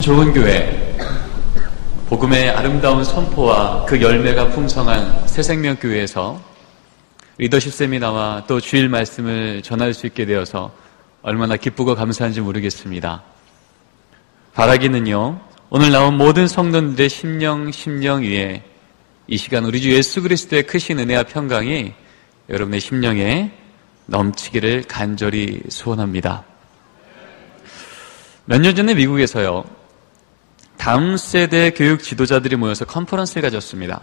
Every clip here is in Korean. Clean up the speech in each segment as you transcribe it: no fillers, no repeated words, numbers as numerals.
좋은 교회, 복음의 아름다운 선포와 그 열매가 풍성한 새생명교회에서 리더십 세미나와 또 주일 말씀을 전할 수 있게 되어서 얼마나 기쁘고 감사한지 모르겠습니다. 바라기는요, 오늘 나온 모든 성도들의 심령 위에 이 시간 우리 주 예수 그리스도의 크신 은혜와 평강이 여러분의 심령에 넘치기를 간절히 소원합니다. 몇 년 전에 미국에서요, 다음 세대 교육 지도자들이 모여서 컨퍼런스를 가졌습니다.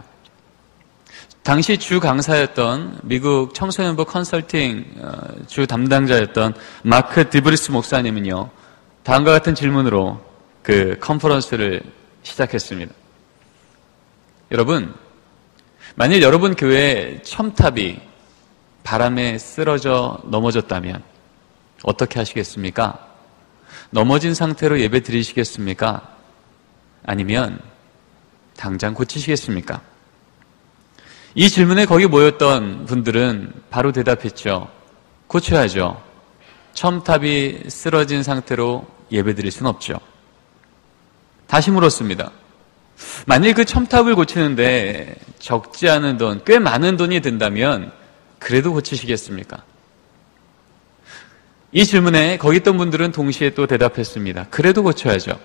당시 주 강사였던 미국 청소년부 컨설팅 주 담당자였던 마크 디브리스 목사님은요, 다음과 같은 질문으로 그 컨퍼런스를 시작했습니다. 여러분, 만일 여러분 교회에 첨탑이 바람에 쓰러져 넘어졌다면 어떻게 하시겠습니까? 넘어진 상태로 예배 드리시겠습니까? 아니면 당장 고치시겠습니까? 이 질문에 거기 모였던 분들은 바로 대답했죠. 고쳐야죠. 첨탑이 쓰러진 상태로 예배드릴 수는 없죠. 다시 물었습니다. 만일 그 첨탑을 고치는데 적지 않은 돈, 꽤 많은 돈이 든다면 그래도 고치시겠습니까? 이 질문에 거기 있던 분들은 동시에 또 대답했습니다. 그래도 고쳐야죠.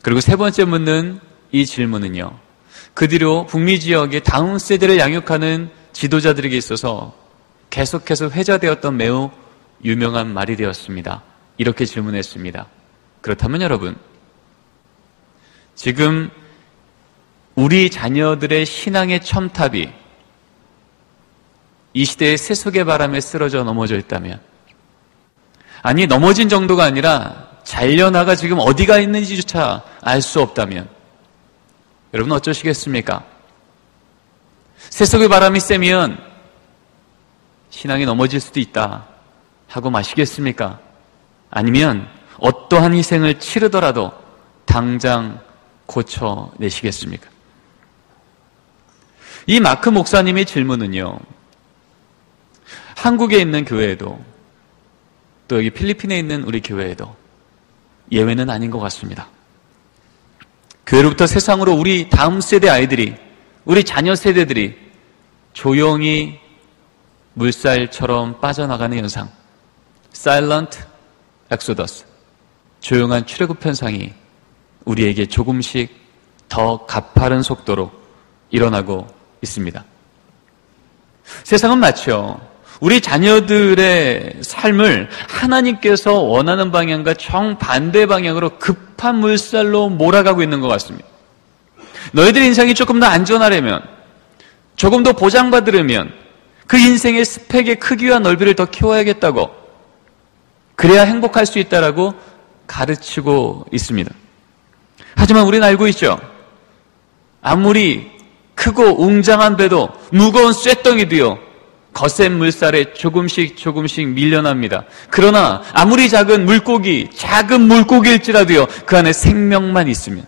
그리고 세 번째 묻는 이 질문은요, 그 뒤로 북미 지역의 다음 세대를 양육하는 지도자들에게 있어서 계속해서 회자되었던 매우 유명한 말이 되었습니다. 이렇게 질문했습니다. 그렇다면 여러분, 지금 우리 자녀들의 신앙의 첨탑이 이 시대의 세속의 바람에 쓰러져 넘어져 있다면, 아니 넘어진 정도가 아니라 잘려나가 지금 어디가 있는지조차 알 수 없다면 여러분 어쩌시겠습니까? 세속의 바람이 세면 신앙이 넘어질 수도 있다 하고 마시겠습니까? 아니면 어떠한 희생을 치르더라도 당장 고쳐내시겠습니까? 이 마크 목사님의 질문은요, 한국에 있는 교회에도 또 여기 필리핀에 있는 우리 교회에도 예외는 아닌 것 같습니다. 교회로부터 세상으로 우리 다음 세대 아이들이, 우리 자녀 세대들이 조용히 물살처럼 빠져나가는 현상, Silent Exodus, 조용한 출애굽 현상이 우리에게 조금씩 더 가파른 속도로 일어나고 있습니다. 세상은 마치요, 우리 자녀들의 삶을 하나님께서 원하는 방향과 정반대 방향으로 급한 물살로 몰아가고 있는 것 같습니다. 너희들 인생이 조금 더 안전하려면, 조금 더 보장받으려면 그 인생의 스펙의 크기와 넓이를 더 키워야겠다고, 그래야 행복할 수 있다라고 가르치고 있습니다. 하지만 우리는 알고 있죠. 아무리 크고 웅장한 배도 무거운 쇳덩이도요, 거센 물살에 조금씩 밀려납니다. 그러나 아무리 작은 물고기일지라도요, 그 안에 생명만 있으면,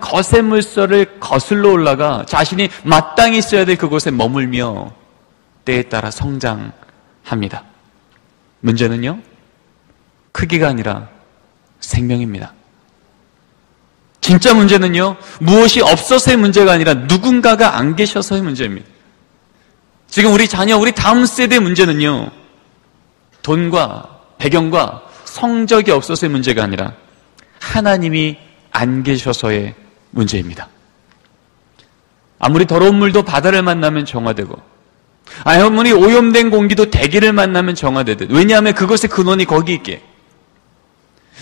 거센 물살을 거슬러 올라가 자신이 마땅히 있어야 될 그곳에 머물며 때에 따라 성장합니다. 문제는요, 크기가 아니라 생명입니다. 진짜 문제는요, 무엇이 없어서의 문제가 아니라 누군가가 안 계셔서의 문제입니다. 지금 우리 자녀, 우리 다음 세대의 문제는요, 돈과 배경과 성적이 없어서의 문제가 아니라 하나님이 안 계셔서의 문제입니다. 아무리 더러운 물도 바다를 만나면 정화되고, 아무리 오염된 공기도 대기를 만나면 정화되듯, 왜냐하면 그것의 근원이 거기 있기에.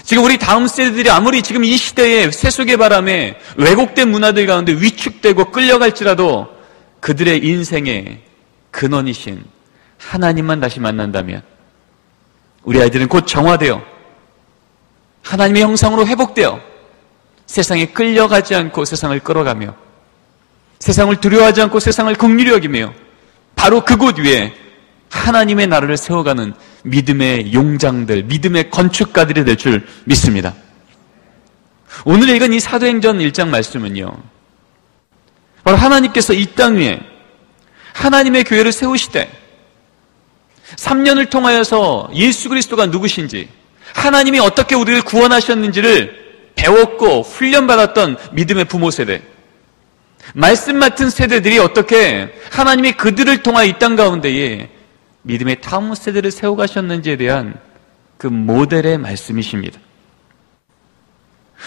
지금 우리 다음 세대들이 아무리 지금 이 시대의 세속의 바람에 왜곡된 문화들 가운데 위축되고 끌려갈지라도 그들의 인생의 근원이신 하나님만 다시 만난다면 우리 아이들은 곧 정화되어 하나님의 형상으로 회복되어 세상에 끌려가지 않고 세상을 끌어가며 세상을 두려워하지 않고 세상을 긍휼히 여기며 바로 그곳 위에 하나님의 나라를 세워가는 믿음의 용장들, 믿음의 건축가들이 될 줄 믿습니다. 오늘 읽은 이 사도행전 1장 말씀은요, 바로 하나님께서 이 땅 위에 하나님의 교회를 세우시되 3년을 통하여서 예수 그리스도가 누구신지, 하나님이 어떻게 우리를 구원하셨는지를 배웠고 훈련받았던 믿음의 부모 세대, 말씀 맡은 세대들이 어떻게 하나님이 그들을 통하여 이 땅 가운데에 믿음의 다음 세대를 세워가셨는지에 대한 그 모델의 말씀이십니다.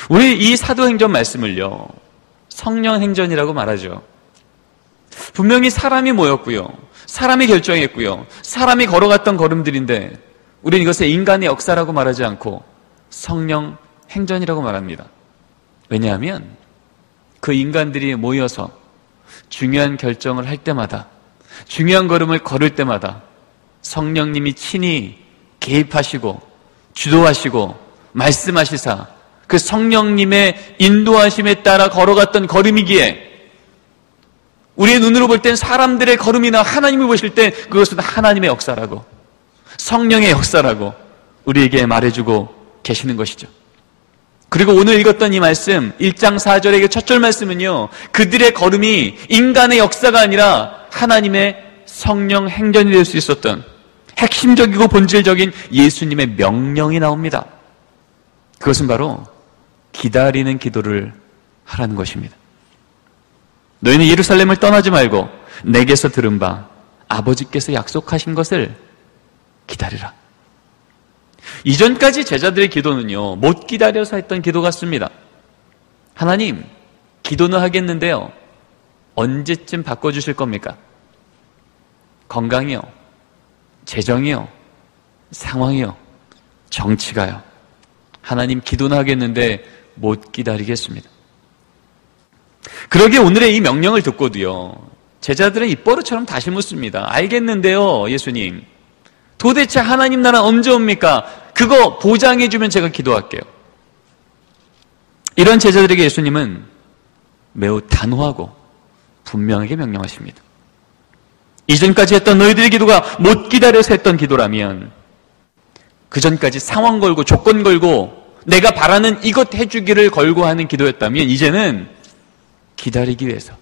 우리 이 사도행전 말씀을요, 성령행전이라고 말하죠. 분명히 사람이 모였고요, 사람이 결정했고요, 사람이 걸어갔던 걸음들인데 우리는 이것을 인간의 역사라고 말하지 않고 성령행전이라고 말합니다. 왜냐하면 그 인간들이 모여서 중요한 결정을 할 때마다, 중요한 걸음을 걸을 때마다 성령님이 친히 개입하시고 주도하시고 말씀하시사 그 성령님의 인도하심에 따라 걸어갔던 걸음이기에 우리의 눈으로 볼 땐 사람들의 걸음이나 하나님을 보실 때 그것은 하나님의 역사라고, 성령의 역사라고 우리에게 말해주고 계시는 것이죠. 그리고 오늘 읽었던 이 말씀 1장 4절의 첫 절 말씀은요, 그들의 걸음이 인간의 역사가 아니라 하나님의 성령 행전이 될 수 있었던 핵심적이고 본질적인 예수님의 명령이 나옵니다. 그것은 바로 기다리는 기도를 하라는 것입니다. 너희는 예루살렘을 떠나지 말고 내게서 들은 바 아버지께서 약속하신 것을 기다리라. 이전까지 제자들의 기도는요, 못 기다려서 했던 기도 같습니다. 하나님, 기도는 하겠는데요, 언제쯤 바꿔주실 겁니까? 건강이요, 재정이요, 상황이요, 정치가요. 하나님, 기도는 하겠는데 못 기다리겠습니다. 그러기에 오늘의 이 명령을 듣고도요, 제자들은 입버릇처럼 다시 묻습니다. 알겠는데요, 예수님, 도대체 하나님 나라 언제 옵니까? 그거 보장해주면 제가 기도할게요. 이런 제자들에게 예수님은 매우 단호하고 분명하게 명령하십니다. 이전까지 했던 너희들의 기도가 못 기다려서 했던 기도라면, 그전까지 상황 걸고 조건 걸고 내가 바라는 이것 해주기를 걸고 하는 기도였다면, 이제는 기다리기 위해서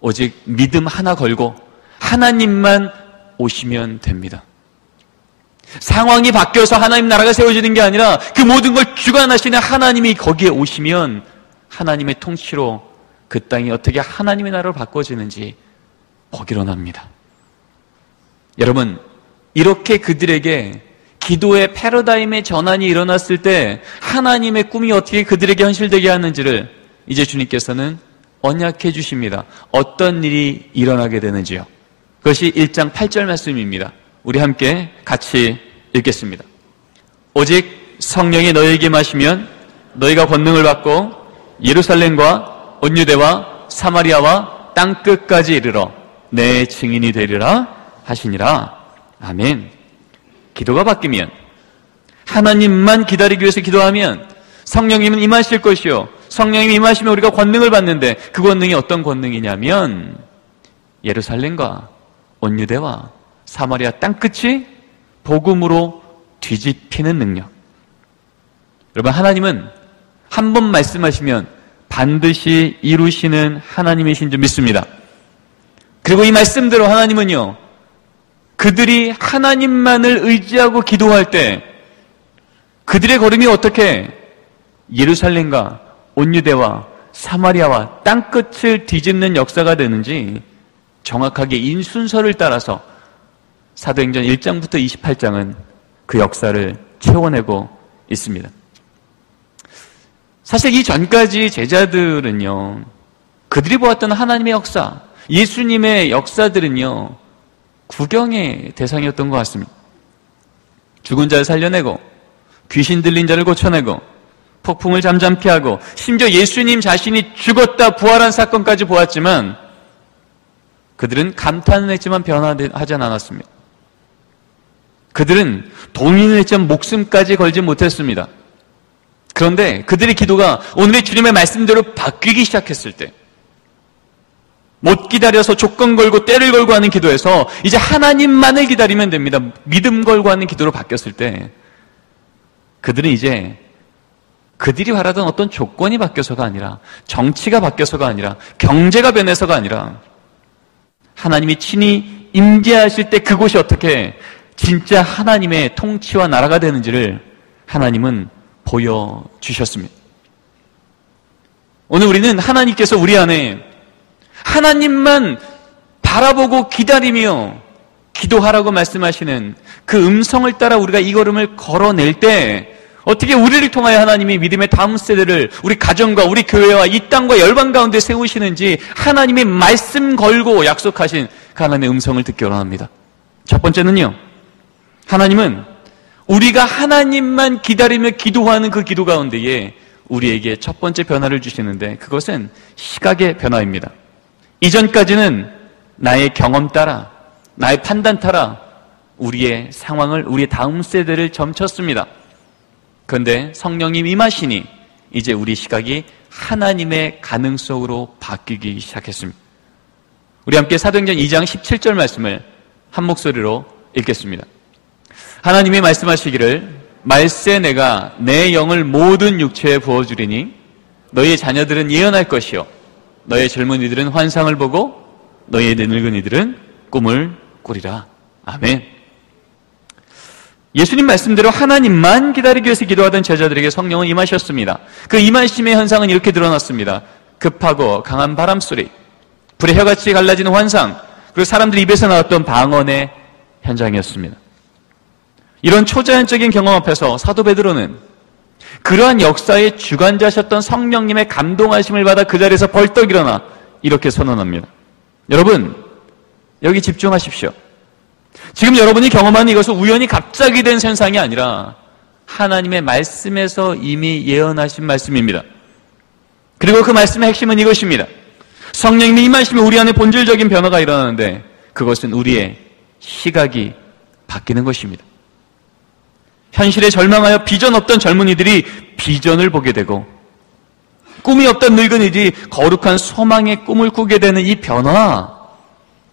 오직 믿음 하나 걸고 하나님만 오시면 됩니다. 상황이 바뀌어서 하나님 나라가 세워지는 게 아니라 그 모든 걸 주관하시는 하나님이 거기에 오시면 하나님의 통치로 그 땅이 어떻게 하나님의 나라로 바꿔지는지 보기로 납니다. 여러분, 이렇게 그들에게 기도의 패러다임의 전환이 일어났을 때 하나님의 꿈이 어떻게 그들에게 현실되게 하는지를 이제 주님께서는 언약해 주십니다. 어떤 일이 일어나게 되는지요. 그것이 1장 8절 말씀입니다. 우리 함께 같이 읽겠습니다. 오직 성령이 너희에게 임하시면 너희가 권능을 받고 예루살렘과 온 유대와 사마리아와 땅끝까지 이르러 내 증인이 되리라 하시니라. 아멘. 기도가 바뀌면, 하나님만 기다리기 위해서 기도하면 성령님은 임하실 것이요, 성령님이 임하시면 우리가 권능을 받는데, 그 권능이 어떤 권능이냐면 예루살렘과 온 유대와 사마리아 땅끝이 복음으로 뒤집히는 능력. 여러분, 하나님은 한 번 말씀하시면 반드시 이루시는 하나님이신 줄 믿습니다. 그리고 이 말씀대로 하나님은요, 그들이 하나님만을 의지하고 기도할 때 그들의 걸음이 어떻게 예루살렘과 온 유대와 사마리아와 땅끝을 뒤집는 역사가 되는지 정확하게 인순서를 따라서 사도행전 1장부터 28장은 그 역사를 채워내고 있습니다. 사실 이 전까지 제자들은요, 그들이 보았던 하나님의 역사, 예수님의 역사들은요, 구경의 대상이었던 것 같습니다. 죽은 자를 살려내고, 귀신 들린 자를 고쳐내고, 폭풍을 잠잠케 하고, 심지어 예수님 자신이 죽었다 부활한 사건까지 보았지만 그들은 감탄은 했지만 변화하지 않았습니다. 그들은 동의는 했지만 목숨까지 걸지 못했습니다. 그런데 그들의 기도가 오늘의 주님의 말씀대로 바뀌기 시작했을 때, 못 기다려서 조건 걸고 때를 걸고 하는 기도에서 이제 하나님만을 기다리면 됩니다. 믿음 걸고 하는 기도로 바뀌었을 때, 그들은 이제 그들이 바라던 어떤 조건이 바뀌어서가 아니라, 정치가 바뀌어서가 아니라, 경제가 변해서가 아니라, 하나님이 친히 임재하실 때 그곳이 어떻게 진짜 하나님의 통치와 나라가 되는지를 하나님은 보여주셨습니다. 오늘 우리는 하나님께서 우리 안에 하나님만 바라보고 기다리며 기도하라고 말씀하시는 그 음성을 따라 우리가 이 걸음을 걸어낼 때 어떻게 우리를 통하여 하나님이 믿음의 다음 세대를 우리 가정과 우리 교회와 이 땅과 열방 가운데 세우시는지 하나님이 말씀 걸고 약속하신 그 하나님의 음성을 듣기 원합니다. 첫 번째는요, 하나님은 우리가 하나님만 기다리며 기도하는 그 기도 가운데에 우리에게 첫 번째 변화를 주시는데 그것은 시각의 변화입니다. 이전까지는 나의 경험 따라, 나의 판단 따라 우리의 상황을, 우리의 다음 세대를 점쳤습니다. 그런데 성령님 임하시니 이제 우리 시각이 하나님의 가능성으로 바뀌기 시작했습니다. 우리 함께 사도행전 2장 17절 말씀을 한 목소리로 읽겠습니다. 하나님이 말씀하시기를 말세 내가 내 영을 모든 육체에 부어주리니 너희의 자녀들은 예언할 것이요 너희의 젊은이들은 환상을 보고 너희의 늙은이들은 꿈을 꾸리라. 아멘. 예수님 말씀대로 하나님만 기다리기 위해서 기도하던 제자들에게 성령은 임하셨습니다. 그 임하심의 현상은 이렇게 드러났습니다. 급하고 강한 바람소리, 불의 혀같이 갈라지는 환상, 그리고 사람들 입에서 나왔던 방언의 현장이었습니다. 이런 초자연적인 경험 앞에서 사도 베드로는 그러한 역사의 주관자셨던 성령님의 감동하심을 받아 그 자리에서 벌떡 일어나 이렇게 선언합니다. 여러분, 여기 집중하십시오. 지금 여러분이 경험하는 이것은 우연히 갑자기 된 현상이 아니라 하나님의 말씀에서 이미 예언하신 말씀입니다. 그리고 그 말씀의 핵심은 이것입니다. 성령님이 임하시면 우리 안에 본질적인 변화가 일어나는데 그것은 우리의 시각이 바뀌는 것입니다. 현실에 절망하여 비전 없던 젊은이들이 비전을 보게 되고 꿈이 없던 늙은이들이 거룩한 소망의 꿈을 꾸게 되는 이 변화,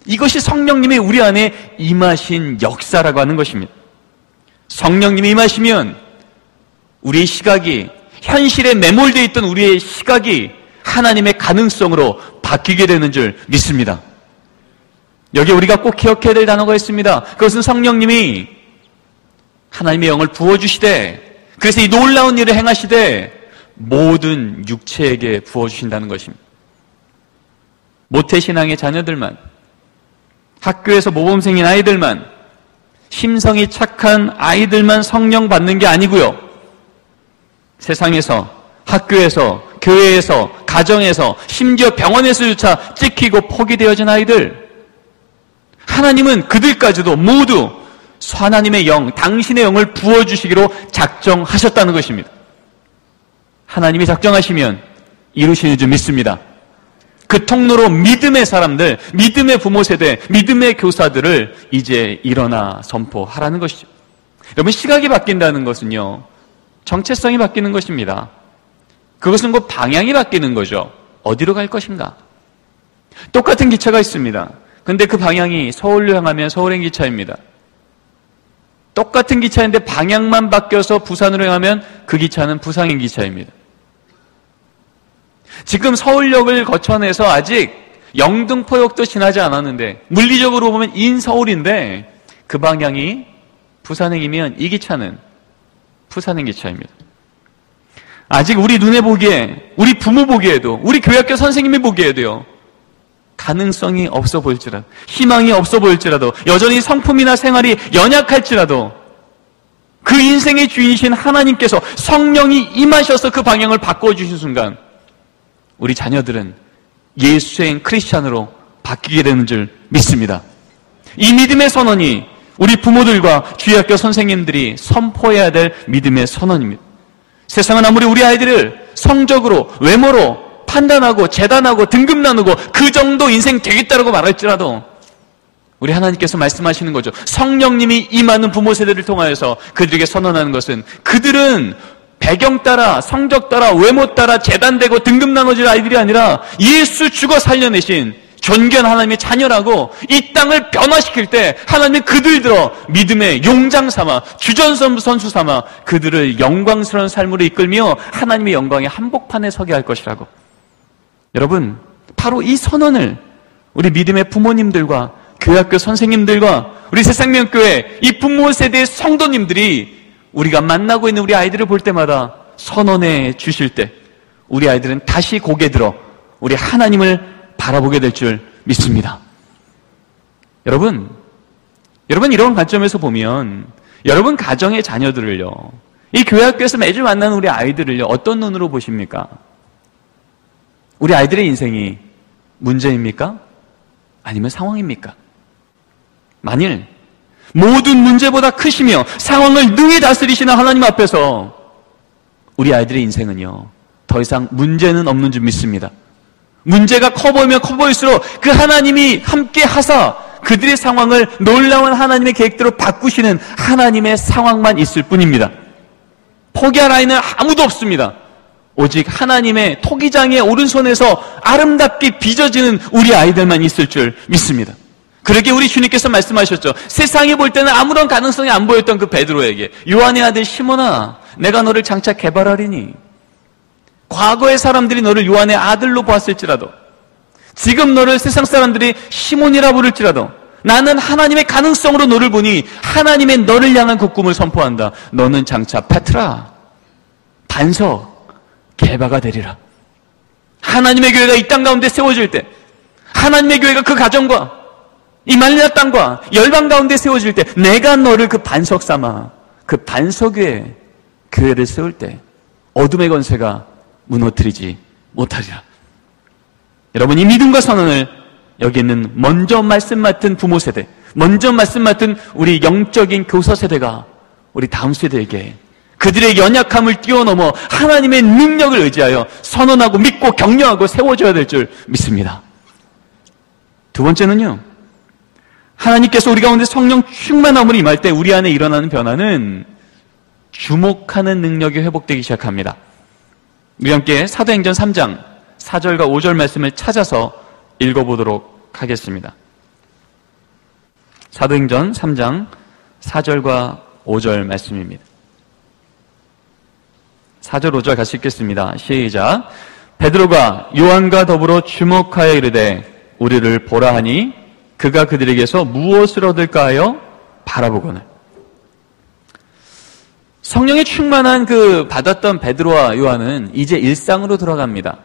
이것이 성령님이 우리 안에 임하신 역사라고 하는 것입니다. 성령님이 임하시면 우리의 시각이, 현실에 매몰되어 있던 우리의 시각이 하나님의 가능성으로 바뀌게 되는 줄 믿습니다. 여기 우리가 꼭 기억해야 될 단어가 있습니다. 그것은 성령님이 하나님의 영을 부어주시되, 그래서 이 놀라운 일을 행하시되 모든 육체에게 부어주신다는 것입니다. 모태신앙의 자녀들만, 학교에서 모범생인 아이들만, 심성이 착한 아이들만 성령 받는 게 아니고요, 세상에서, 학교에서, 교회에서, 가정에서, 심지어 병원에서조차 찍히고 포기되어진 아이들, 하나님은 그들까지도 모두 하나님의 영, 당신의 영을 부어주시기로 작정하셨다는 것입니다. 하나님이 작정하시면 이루시는 줄 믿습니다. 그 통로로 믿음의 사람들, 믿음의 부모 세대, 믿음의 교사들을 이제 일어나 선포하라는 것이죠. 여러분, 시각이 바뀐다는 것은요, 정체성이 바뀌는 것입니다. 그것은 곧 방향이 바뀌는 거죠. 어디로 갈 것인가? 똑같은 기차가 있습니다. 근데 그 방향이 서울로 향하면 서울행 기차입니다. 똑같은 기차인데 방향만 바뀌어서 부산으로 향하면 그 기차는 부산행 기차입니다. 지금 서울역을 거쳐내서 아직 영등포역도 지나지 않았는데 물리적으로 보면 인서울인데 그 방향이 부산행이면 이 기차는 부산행 기차입니다. 아직 우리 눈에 보기에, 우리 부모 보기에도, 우리 교회학교 선생님이 보기에도요, 가능성이 없어 보일지라도, 희망이 없어 보일지라도, 여전히 성품이나 생활이 연약할지라도 그 인생의 주인이신 하나님께서 성령이 임하셔서 그 방향을 바꿔주신 순간 우리 자녀들은 예수의 크리스찬으로 바뀌게 되는 줄 믿습니다. 이 믿음의 선언이 우리 부모들과 주일학교 선생님들이 선포해야 될 믿음의 선언입니다. 세상은 아무리 우리 아이들을 성적으로, 외모로 판단하고 재단하고 등급 나누고 그 정도 인생 되겠다라고 말할지라도 우리 하나님께서 말씀하시는 거죠. 성령님이 임하는 부모 세대를 통하여서 그들에게 선언하는 것은 그들은 배경 따라, 성적 따라, 외모 따라 재단되고 등급 나눠질 아이들이 아니라 예수 죽어 살려내신 존귀한 하나님의 자녀라고 이 땅을 변화시킬 때 하나님이 그들 들어 믿음의 용장 삼아, 주전선수 삼아 그들을 영광스러운 삶으로 이끌며 하나님의 영광의 한복판에 서게 할 것이라고. 여러분, 바로 이 선언을 우리 믿음의 부모님들과 교회학교 선생님들과 우리 새생명교회 이 부모 세대의 성도님들이 우리가 만나고 있는 우리 아이들을 볼 때마다 선언해 주실 때 우리 아이들은 다시 고개 들어 우리 하나님을 바라보게 될 줄 믿습니다. 여러분 이런 관점에서 보면 여러분 가정의 자녀들을요, 이 교회 학교에서 매주 만나는 우리 아이들을요, 어떤 눈으로 보십니까? 우리 아이들의 인생이 문제입니까? 아니면 상황입니까? 만일 모든 문제보다 크시며 상황을 능히 다스리시는 하나님 앞에서 우리 아이들의 인생은요, 더 이상 문제는 없는 줄 믿습니다. 문제가 커 보이면 커 보일수록 그 하나님이 함께 하사 그들의 상황을 놀라운 하나님의 계획대로 바꾸시는 하나님의 상황만 있을 뿐입니다. 포기할 아이는 아무도 없습니다. 오직 하나님의 토기장의 오른손에서 아름답게 빚어지는 우리 아이들만 있을 줄 믿습니다. 그렇게 우리 주님께서 말씀하셨죠. 세상이 볼 때는 아무런 가능성이 안 보였던 그 베드로에게, 요한의 아들 시몬아, 내가 너를 장차 개발하리니, 과거의 사람들이 너를 요한의 아들로 보았을지라도, 지금 너를 세상 사람들이 시몬이라 부를지라도, 나는 하나님의 가능성으로 너를 보니 하나님의 너를 향한 그 꿈을 선포한다. 너는 장차 페트라, 반석, 개바가 되리라. 하나님의 교회가 이 땅 가운데 세워질 때, 하나님의 교회가 그 가정과 이 말리나 땅과 열방 가운데 세워질 때, 내가 너를 그 반석 삼아 그 반석 위에 교회를 세울 때 어둠의 권세가 무너뜨리지 못하리라. 여러분, 이 믿음과 선언을 여기 있는 먼저 말씀 맡은 부모 세대, 먼저 말씀 맡은 우리 영적인 교사 세대가 우리 다음 세대에게 그들의 연약함을 뛰어넘어 하나님의 능력을 의지하여 선언하고 믿고 격려하고 세워줘야 될 줄 믿습니다. 두 번째는요, 하나님께서 우리 가운데 성령 충만함으로 임할 때 우리 안에 일어나는 변화는 주목하는 능력이 회복되기 시작합니다. 우리 함께 사도행전 3장 4절과 5절 말씀을 찾아서 읽어보도록 하겠습니다. 사도행전 3장 4절과 5절 말씀입니다. 4절 5절 같이 읽겠습니다. 시작. 베드로가 요한과 더불어 주목하여 이르되 우리를 보라 하니 그가 그들에게서 무엇을 얻을까 하여 바라보거늘. 성령의 충만한 그 받았던 베드로와 요한은 이제 일상으로 돌아갑니다.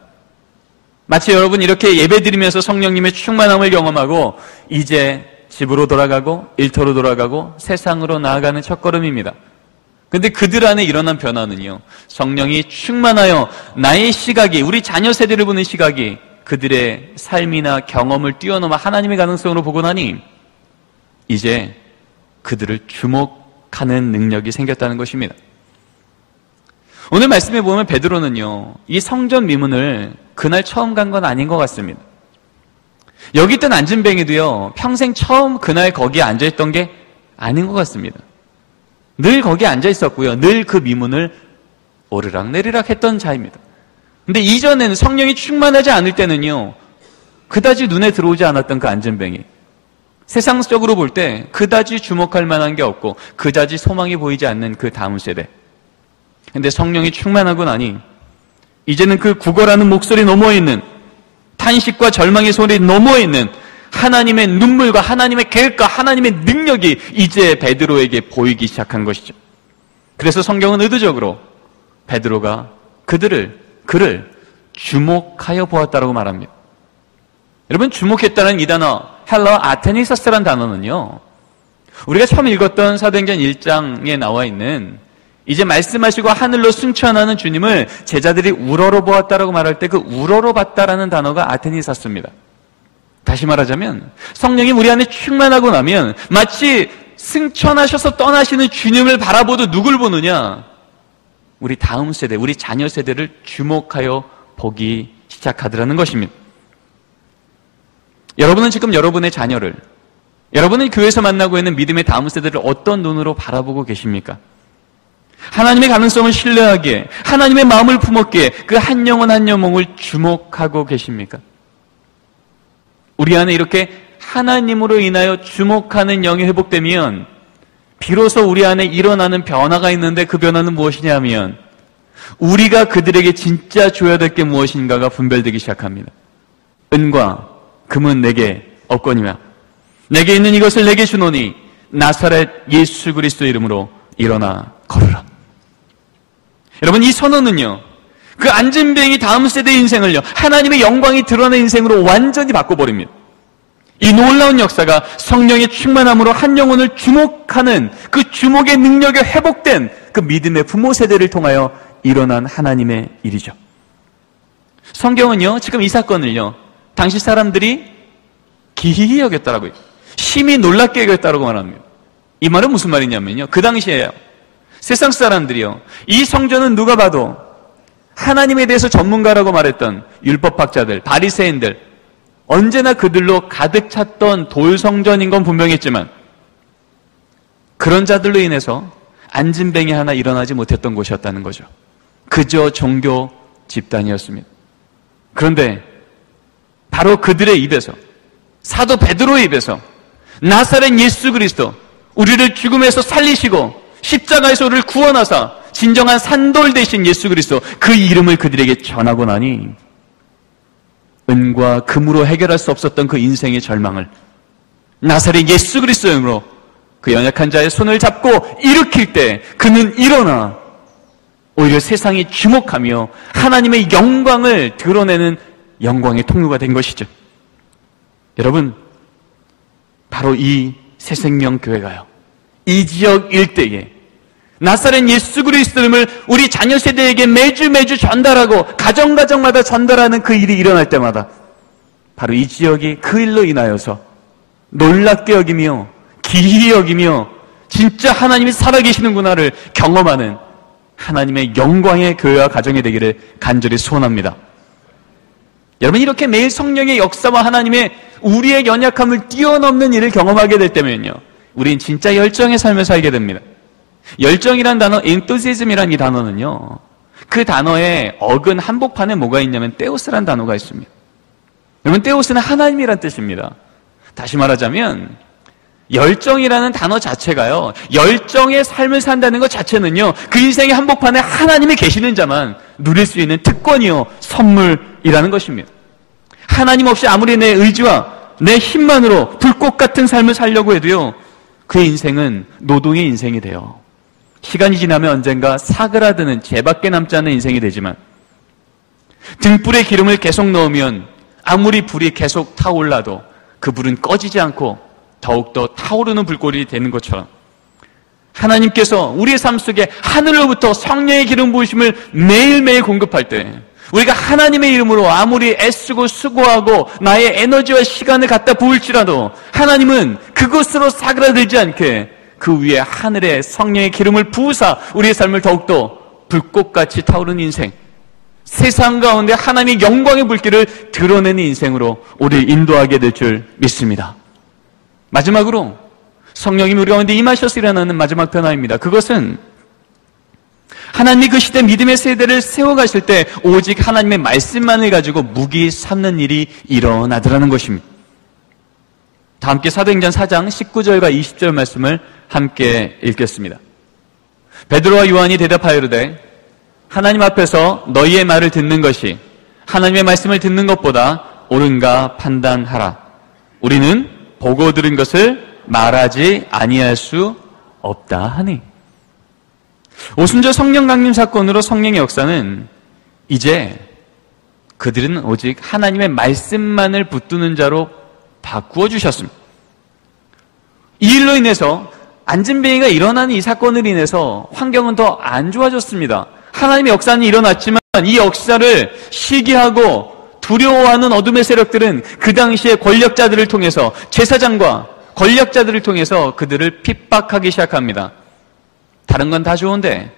마치 여러분 이렇게 예배드리면서 성령님의 충만함을 경험하고 이제 집으로 돌아가고 일터로 돌아가고 세상으로 나아가는 첫걸음입니다. 근데 그들 안에 일어난 변화는요, 성령이 충만하여 나의 시각이, 우리 자녀 세대를 보는 시각이 그들의 삶이나 경험을 뛰어넘어 하나님의 가능성으로 보고 나니 이제 그들을 주목하는 능력이 생겼다는 것입니다. 오늘 말씀에 보면 베드로는요, 이 성전 미문을 그날 처음 간 건 아닌 것 같습니다. 여기 있던 안진뱅이도요, 평생 처음 그날 거기에 앉아있던 게 아닌 것 같습니다. 늘 거기에 앉아 있었고요, 늘 그 미문을 오르락내리락 했던 자입니다. 근데 이전에는 성령이 충만하지 않을 때는요, 그다지 눈에 들어오지 않았던 그 안진뱅이, 세상적으로 볼 때 그다지 주목할 만한 게 없고 그다지 소망이 보이지 않는 그 다음 세대. 근데 성령이 충만하고 나니 이제는 그 구걸하는 목소리 너머에 있는, 탄식과 절망의 소리 너머에 있는 하나님의 눈물과 하나님의 계획과 하나님의 능력이 이제 베드로에게 보이기 시작한 것이죠. 그래서 성경은 의도적으로 베드로가 그를 주목하여 보았다라고 말합니다. 여러분, 주목했다는 이 단어, 헬러 아테니사스라는 단어는요, 우리가 처음 읽었던 사도행전 1장에 나와 있는 이제 말씀하시고 하늘로 승천하는 주님을 제자들이 우러러 보았다라고 말할 때 그 우러러 봤다라는 단어가 아테니사스입니다. 다시 말하자면 성령이 우리 안에 충만하고 나면 마치 승천하셔서 떠나시는 주님을 바라보도 누굴 보느냐? 우리 다음 세대, 우리 자녀 세대를 주목하여 보기 시작하더라는 것입니다. 여러분은 지금 여러분의 자녀를, 여러분은 교회에서 만나고 있는 믿음의 다음 세대를 어떤 눈으로 바라보고 계십니까? 하나님의 가능성을 신뢰하기에, 하나님의 마음을 품었기에 그 한 영혼 한 영혼을 주목하고 계십니까? 우리 안에 이렇게 하나님으로 인하여 주목하는 영이 회복되면 비로소 우리 안에 일어나는 변화가 있는데, 그 변화는 무엇이냐 하면 우리가 그들에게 진짜 줘야 될 게 무엇인가가 분별되기 시작합니다. 은과 금은 내게 없거니와 내게 있는 이것을 내게 주노니 나사렛 예수 그리스도의 이름으로 일어나 걸으라. 여러분, 이 선언은요, 그 안진뱅이 다음 세대의 인생을요, 하나님의 영광이 드러난 인생으로 완전히 바꿔버립니다. 이 놀라운 역사가 성령의 충만함으로 한 영혼을 주목하는 그 주목의 능력이 회복된 그 믿음의 부모 세대를 통하여 일어난 하나님의 일이죠. 성경은요, 지금 이 사건을요, 당시 사람들이 기이히 여겼다라고요. 심히 놀랍게 여겼다라고 말합니다. 이 말은 무슨 말이냐면요, 그 당시에요, 세상 사람들이요, 이 성전은 누가 봐도 하나님에 대해서 전문가라고 말했던 율법학자들, 바리새인들, 언제나 그들로 가득 찼던 돌성전인 건 분명했지만 그런 자들로 인해서 안진뱅이 하나 일어나지 못했던 곳이었다는 거죠. 그저 종교 집단이었습니다. 그런데 바로 그들의 입에서, 사도 베드로의 입에서 나사렛 예수 그리스도, 우리를 죽음에서 살리시고 십자가에서 우리를 구원하사 진정한 산돌 되신 예수 그리스도, 그 이름을 그들에게 전하고 나니 은과 금으로 해결할 수 없었던 그 인생의 절망을 나사렛 예수 그리스도의 이름으로 그 연약한 자의 손을 잡고 일으킬 때 그는 일어나 오히려 세상이 주목하며 하나님의 영광을 드러내는 영광의 통로가 된 것이죠. 여러분, 바로 이 새생명교회가요, 이 지역 일대에 나사렛 예수 그리스도를 우리 자녀 세대에게 매주 전달하고 가정마다 전달하는 그 일이 일어날 때마다 바로 이 지역이 그 일로 인하여서 놀랍게 여기며 기이히 여기며 진짜 하나님이 살아계시는구나를 경험하는 하나님의 영광의 교회와 가정이 되기를 간절히 소원합니다. 여러분, 이렇게 매일 성령의 역사와 하나님의 우리의 연약함을 뛰어넘는 일을 경험하게 될 때면요, 우린 진짜 열정의 삶을 살게 됩니다. 열정이란 단어, enthusiasm이란 이 단어는요, 그 단어의 어근 한복판에 뭐가 있냐면 떼오스란 단어가 있습니다. 여러분, 떼오스는 하나님이란 뜻입니다. 다시 말하자면 열정이라는 단어 자체가요, 열정의 삶을 산다는 것 자체는요, 그 인생의 한복판에 하나님이 계시는 자만 누릴 수 있는 특권이요, 선물이라는 것입니다. 하나님 없이 아무리 내 의지와 내 힘만으로 불꽃 같은 삶을 살려고 해도요, 그 인생은 노동의 인생이 돼요. 시간이 지나면 언젠가 사그라드는 죄밖에 남지 않는 인생이 되지만, 등불에 기름을 계속 넣으면 아무리 불이 계속 타올라도 그 불은 꺼지지 않고 더욱더 타오르는 불꽃이 되는 것처럼, 하나님께서 우리의 삶 속에 하늘로부터 성령의 기름 부으심을 매일매일 공급할 때, 우리가 하나님의 이름으로 아무리 애쓰고 수고하고 나의 에너지와 시간을 갖다 부을지라도 하나님은 그것으로 사그라들지 않게 그 위에 하늘의 성령의 기름을 부으사 우리의 삶을 더욱더 불꽃같이 타오르는 인생, 세상 가운데 하나님의 영광의 불길을 드러내는 인생으로 우리를 인도하게 될 줄 믿습니다. 마지막으로 성령님이 우리 가운데 임하셔서 일어나는 마지막 변화입니다. 그것은 하나님이 그 시대 믿음의 세대를 세워가실 때 오직 하나님의 말씀만을 가지고 무기 삼는 일이 일어나더라는 것입니다. 다 함께 사도행전 4장 19절과 20절 말씀을 함께 읽겠습니다. 베드로와 요한이 대답하여 이르되 하나님 앞에서 너희의 말을 듣는 것이 하나님의 말씀을 듣는 것보다 옳은가 판단하라. 우리는 보고 들은 것을 말하지 아니할 수 없다 하니. 오순절 성령 강림 사건으로 성령의 역사는 이제 그들은 오직 하나님의 말씀만을 붙드는 자로 바꾸어 주셨습니다. 이 일로 인해서 안진뱅이가 일어나는 이 사건을 인해서 환경은 더 안 좋아졌습니다. 하나님의 역사는 일어났지만 이 역사를 시기하고 두려워하는 어둠의 세력들은 그 당시에 권력자들을 통해서, 제사장과 권력자들을 통해서 그들을 핍박하기 시작합니다. 다른 건 다 좋은데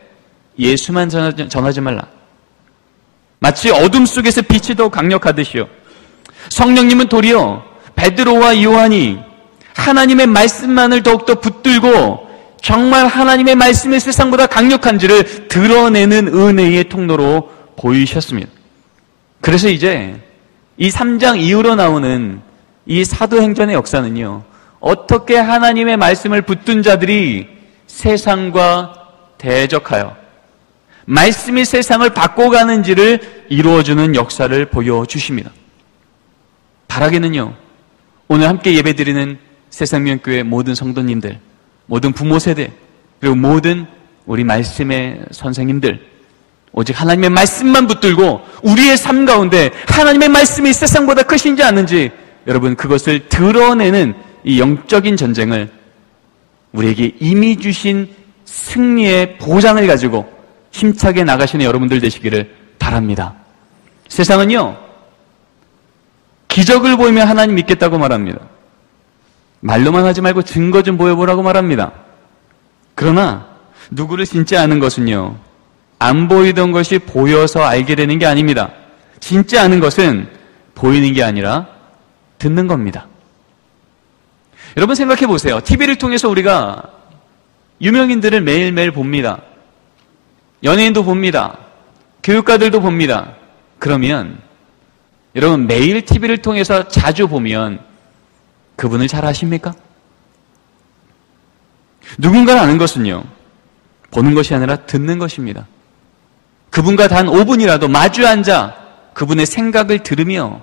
예수만 전하지 말라. 마치 어둠 속에서 빛이 더 강력하듯이요, 성령님은 도리어 베드로와 요한이 하나님의 말씀만을 더욱더 붙들고 정말 하나님의 말씀이 세상보다 강력한지를 드러내는 은혜의 통로로 보이셨습니다. 그래서 이제 이 3장 이후로 나오는 이 사도행전의 역사는요, 어떻게 하나님의 말씀을 붙든 자들이 세상과 대적하여 말씀이 세상을 바꿔가는지를 이루어주는 역사를 보여주십니다. 바라기는요, 오늘 함께 예배드리는 새생명교회 모든 성도님들, 모든 부모 세대, 그리고 모든 우리 말씀의 선생님들, 오직 하나님의 말씀만 붙들고 우리의 삶 가운데 하나님의 말씀이 세상보다 크신지 않은지 여러분 그것을 드러내는 이 영적인 전쟁을 우리에게 이미 주신 승리의 보장을 가지고 힘차게 나가시는 여러분들 되시기를 바랍니다. 세상은요, 기적을 보이면 하나님 믿겠다고 말합니다. 말로만 하지 말고 증거 좀 보여보라고 말합니다. 그러나 누구를 진짜 아는 것은요, 안 보이던 것이 보여서 알게 되는 게 아닙니다. 진짜 아는 것은 보이는 게 아니라 듣는 겁니다. 여러분 생각해 보세요. TV를 통해서 우리가 유명인들을 매일매일 봅니다. 연예인도 봅니다. 교육가들도 봅니다. 그러면 여러분 매일 TV를 통해서 자주 보면 그분을 잘 아십니까? 누군가를 아는 것은요, 보는 것이 아니라 듣는 것입니다. 그분과 단 5분이라도 마주 앉아 그분의 생각을 들으며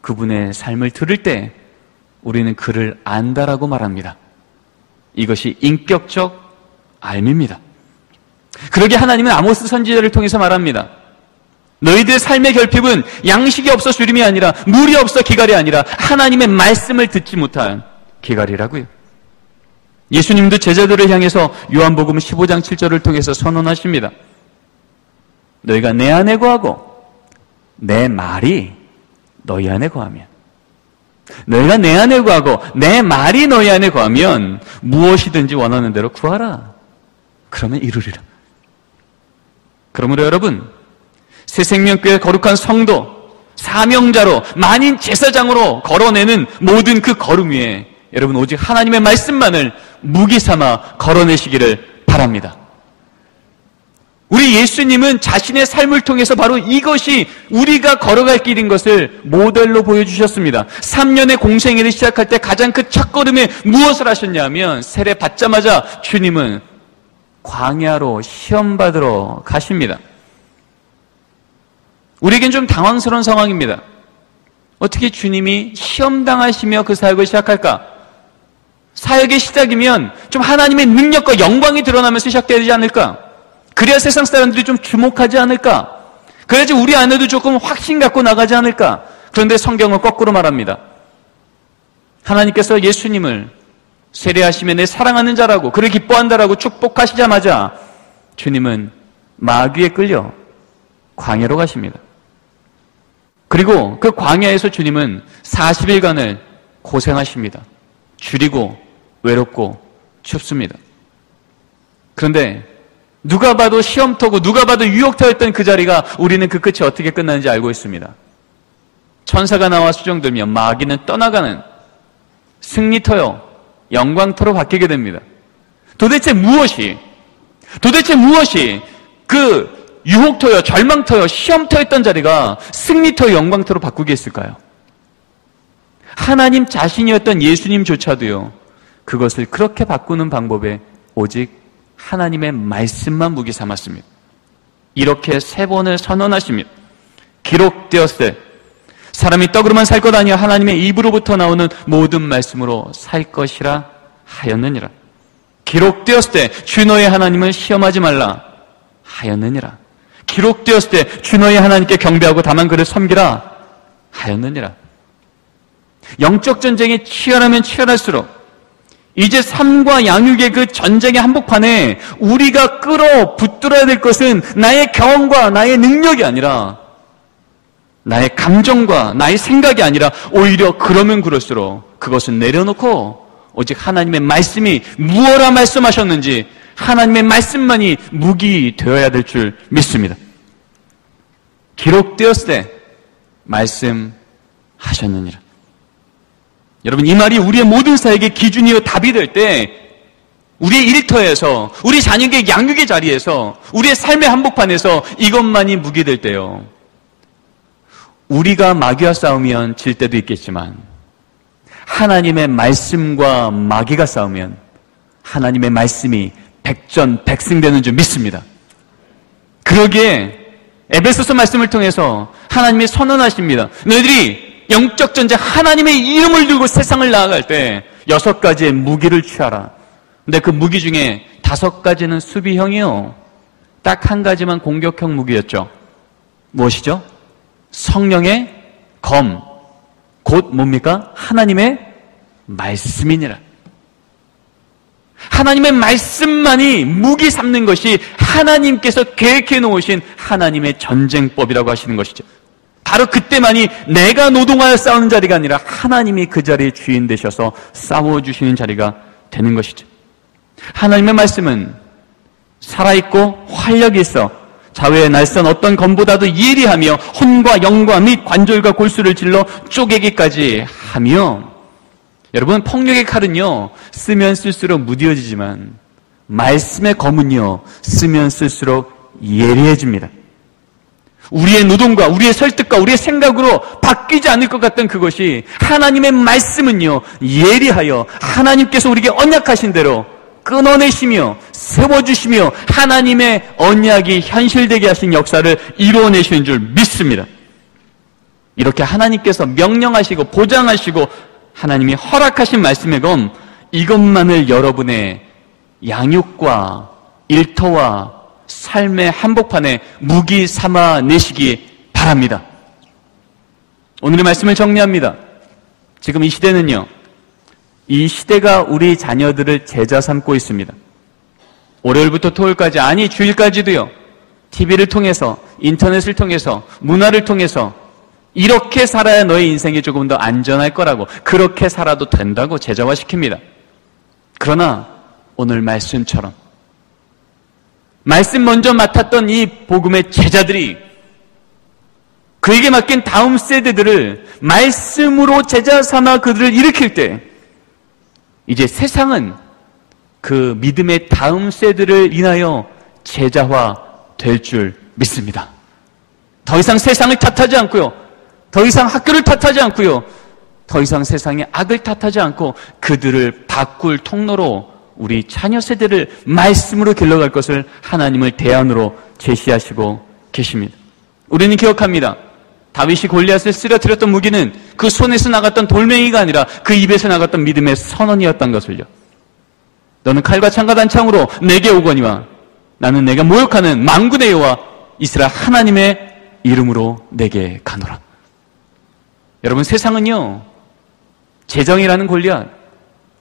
그분의 삶을 들을 때 우리는 그를 안다라고 말합니다. 이것이 인격적 알미입니다. 그러기에 하나님은 아모스 선지자를 통해서 말합니다. 너희들의 삶의 결핍은 양식이 없어 주림이 아니라 물이 없어 기갈이 아니라 하나님의 말씀을 듣지 못한 기갈이라고요. 예수님도 제자들을 향해서 요한복음 15장 7절을 통해서 선언하십니다. 너희가 내 안에 거하고 내 말이 너희 안에 거하면, 너희가 내 안에 거하고 내 말이 너희 안에 거하면 무엇이든지 원하는 대로 구하라. 그러면 이루리라. 그러므로 여러분, 새생명교회 거룩한 성도, 사명자로 만인 제사장으로 걸어내는 모든 그 걸음 위에 여러분 오직 하나님의 말씀만을 무기 삼아 걸어내시기를 바랍니다. 우리 예수님은 자신의 삶을 통해서 바로 이것이 우리가 걸어갈 길인 것을 모델로 보여주셨습니다. 3년의 공생애를 시작할 때 가장 그 첫걸음에 무엇을 하셨냐면 세례 받자마자 주님은 광야로 시험받으러 가십니다. 우리에겐 좀 당황스러운 상황입니다. 어떻게 주님이 시험당하시며 그 사역을 시작할까? 사역의 시작이면 좀 하나님의 능력과 영광이 드러나면서 시작되어야 되지 않을까? 그래야 세상 사람들이 좀 주목하지 않을까? 그래야지 우리 안에도 조금 확신 갖고 나가지 않을까? 그런데 성경은 거꾸로 말합니다. 하나님께서 예수님을 세례하시며 내 사랑하는 자라고 그를 기뻐한다라고 축복하시자마자 주님은 마귀에 끌려 광야로 가십니다. 그리고 그 광야에서 주님은 40일간을 고생하십니다. 줄이고 외롭고 춥습니다. 그런데 누가 봐도 시험터고 누가 봐도 유혹터였던 그 자리가 우리는 그 끝이 어떻게 끝나는지 알고 있습니다. 천사가 나와 수정들면 마귀는 떠나가는 승리터요, 영광터로 바뀌게 됩니다. 도대체 무엇이 그 유혹터요, 절망터요, 시험터였던 자리가 승리터, 영광터로 바꾸게 했을까요? 하나님 자신이었던 예수님조차도요, 그것을 그렇게 바꾸는 방법에 오직 하나님의 말씀만 무기 삼았습니다. 이렇게 3번을 선언하십니다. 기록되었을 사람이 떡으로만 살 것 아니야 하나님의 입으로부터 나오는 모든 말씀으로 살 것이라 하였느니라. 기록되었을 때 주 너의 하나님을 시험하지 말라 하였느니라. 기록되었을 때 주 너의 하나님께 경배하고 다만 그를 섬기라 하였느니라. 영적 전쟁이 치열하면 치열할수록 이제 삶과 양육의 그 전쟁의 한복판에 우리가 끌어 붙들어야 될 것은 나의 경험과 나의 능력이 아니라 나의 감정과 나의 생각이 아니라 오히려 그러면 그럴수록 그것은 내려놓고 오직 하나님의 말씀이 무엇라 말씀하셨는지 하나님의 말씀만이 무기 되어야 될 줄 믿습니다. 기록되었을 때 말씀하셨느니라. 여러분, 이 말이 우리의 모든 사역의 기준이요 답이 될 때 우리의 일터에서, 우리 자녀의 양육의 자리에서, 우리의 삶의 한복판에서 이것만이 무기 될 때요, 우리가 마귀와 싸우면 질 때도 있겠지만 하나님의 말씀과 마귀가 싸우면 하나님의 말씀이 백전백승되는 줄 믿습니다. 그러기에 에베소서 말씀을 통해서 하나님이 선언하십니다. 너희들이 영적 전쟁 하나님의 이름을 들고 세상을 나아갈 때 6가지의 무기를 취하라. 근데 그 무기 중에 5가지는 수비형이요. 딱 한 가지만 공격형 무기였죠. 무엇이죠? 성령의 검, 곧 뭡니까? 하나님의 말씀이니라. 하나님의 말씀만이 무기 삼는 것이 하나님께서 계획해 놓으신 하나님의 전쟁법이라고 하시는 것이죠. 바로 그때만이 내가 노동하여 싸우는 자리가 아니라 하나님이 그 자리의 주인 되셔서 싸워주시는 자리가 되는 것이죠. 하나님의 말씀은 살아있고 활력이 있어 좌우의 날선 어떤 검보다도 예리하며 혼과 영과 및 관절과 골수를 질러 쪼개기까지 하며, 여러분, 폭력의 칼은요 쓰면 쓸수록 무뎌지지만 말씀의 검은요 쓰면 쓸수록 예리해집니다. 우리의 노동과 우리의 설득과 우리의 생각으로 바뀌지 않을 것 같던 그것이 하나님의 말씀은요 예리하여 하나님께서 우리에게 언약하신 대로 끊어내시며 세워주시며 하나님의 언약이 현실되게 하신 역사를 이루어내시는 줄 믿습니다. 이렇게 하나님께서 명령하시고 보장하시고 하나님이 허락하신 말씀의 검, 이것만을 여러분의 양육과 일터와 삶의 한복판에 무기 삼아 내시기 바랍니다. 오늘의 말씀을 정리합니다. 지금 이 시대는요, 이 시대가 우리 자녀들을 제자 삼고 있습니다. 월요일부터 토요일까지, 아니 주일까지도요, TV를 통해서, 인터넷을 통해서, 문화를 통해서 이렇게 살아야 너의 인생이 조금 더 안전할 거라고, 그렇게 살아도 된다고 제자화시킵니다. 그러나 오늘 말씀처럼 말씀 먼저 맡았던 이 복음의 제자들이 그에게 맡긴 다음 세대들을 말씀으로 제자 삼아 그들을 일으킬 때, 이제 세상은 그 믿음의 다음 세대를 인하여 제자화 될 줄 믿습니다. 더 이상 세상을 탓하지 않고요, 더 이상 학교를 탓하지 않고요, 더 이상 세상의 악을 탓하지 않고 그들을 바꿀 통로로 우리 자녀 세대를 말씀으로 길러갈 것을 하나님을 대안으로 제시하시고 계십니다. 우리는 기억합니다. 다윗이 골리앗을 쓰러뜨렸던 무기는 그 손에서 나갔던 돌멩이가 아니라 그 입에서 나갔던 믿음의 선언이었던 것을요. 너는 칼과 창과 단창으로 내게 오거니와 나는 내가 모욕하는 만군의 여호와 이스라엘 하나님의 이름으로 내게 가노라. 여러분, 세상은요, 재정이라는 골리앗,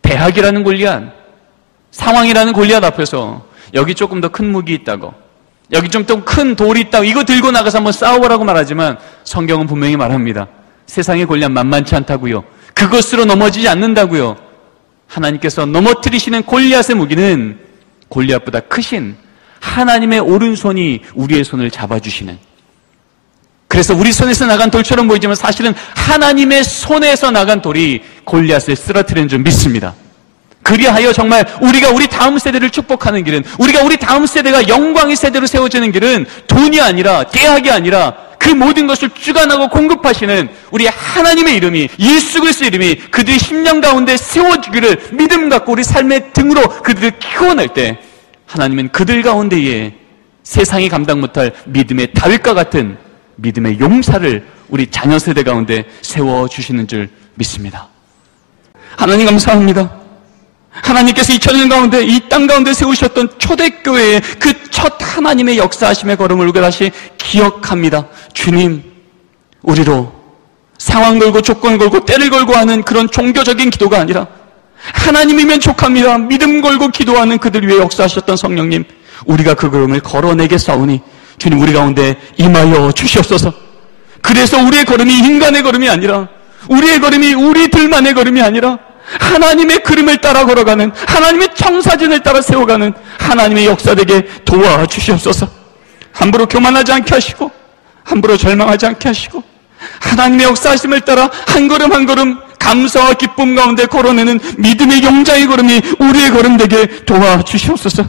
대학이라는 골리앗, 상황이라는 골리앗 앞에서 여기 조금 더 큰 무기 있다고, 여기 좀 더 큰 돌이 있다고, 이거 들고 나가서 한번 싸워보라고 말하지만 성경은 분명히 말합니다. 세상의 골리앗 만만치 않다고요. 그것으로 넘어지지 않는다고요. 하나님께서 넘어뜨리시는 골리앗의 무기는 골리앗보다 크신 하나님의 오른손이 우리의 손을 잡아주시는, 그래서 우리 손에서 나간 돌처럼 보이지만 사실은 하나님의 손에서 나간 돌이 골리앗을 쓰러뜨리는 줄 믿습니다. 그리하여 정말 우리가 우리 다음 세대를 축복하는 길은, 우리가 우리 다음 세대가 영광의 세대로 세워지는 길은 돈이 아니라, 대학이 아니라 그 모든 것을 주관하고 공급하시는 우리 하나님의 이름이, 예수 그리스도의 이름이 그들의 심령 가운데 세워지기를 믿음 갖고 우리 삶의 등으로 그들을 키워낼 때, 하나님은 그들 가운데에 세상이 감당 못할 믿음의 다윗과 같은 믿음의 용사를 우리 자녀 세대 가운데 세워주시는 줄 믿습니다. 하나님 감사합니다. 하나님께서 2000년 가운데 이 땅 가운데 세우셨던 초대교회의 그 첫 하나님의 역사하심의 걸음을 우리가 다시 기억합니다. 주님, 우리로 상황 걸고 조건 걸고 때를 걸고 하는 그런 종교적인 기도가 아니라 하나님이면 족합니다. 믿음 걸고 기도하는 그들 위해 역사하셨던 성령님, 우리가 그 걸음을 걸어내겠사오니 주님, 우리 가운데 임하여 주시옵소서. 그래서 우리의 걸음이 인간의 걸음이 아니라, 우리의 걸음이 우리들만의 걸음이 아니라 하나님의 그림을 따라 걸어가는, 하나님의 청사진을 따라 세워가는 하나님의 역사되게 도와주시옵소서. 함부로 교만하지 않게 하시고, 함부로 절망하지 않게 하시고, 하나님의 역사하심을 따라 한 걸음 한 걸음 감사와 기쁨 가운데 걸어내는 믿음의 용자의 걸음이 우리의 걸음 되게 도와주시옵소서.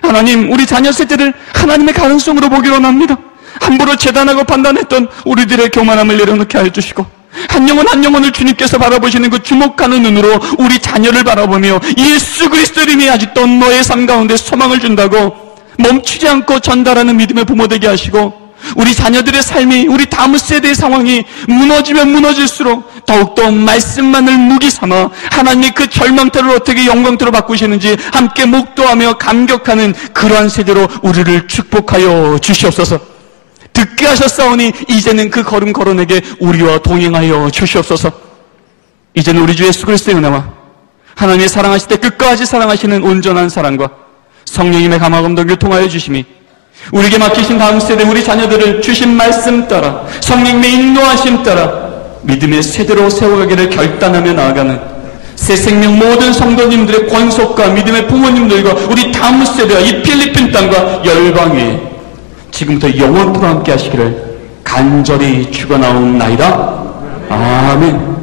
하나님, 우리 자녀 세대를 하나님의 가능성으로 보기로 합니다. 함부로 재단하고 판단했던 우리들의 교만함을 내려놓게 하여 주시고, 한 영혼 한 영혼을 주님께서 바라보시는 그 주목하는 눈으로 우리 자녀를 바라보며 예수 그리스도 이름이 아직도 너의 삶 가운데 소망을 준다고 멈추지 않고 전달하는 믿음의 부모 되게 하시고, 우리 자녀들의 삶이, 우리 다음 세대의 상황이 무너지면 무너질수록 더욱더 말씀만을 무기 삼아 하나님이 그 절망터를 어떻게 영광터로 바꾸시는지 함께 목도하며 감격하는 그러한 세대로 우리를 축복하여 주시옵소서. 듣게 하셨사오니 이제는 그 걸음 걸어내게 우리와 동행하여 주시옵소서. 이제는 우리 주 예수 그리스도의 은혜와 하나님의 사랑하실 때 끝까지 사랑하시는 온전한 사랑과 성령님의 감화감동을 통하여 주심이 우리에게 맡기신 다음 세대 우리 자녀들을 주신 말씀 따라 성령님의 인도하심 따라 믿음의 세대로 세워가기를 결단하며 나아가는 새 생명 모든 성도님들의 권속과 믿음의 부모님들과 우리 다음 세대와 이 필리핀 땅과 열방 위에 지금부터 영원토록 함께 하시기를 간절히 축원하옵나이다. 아멘.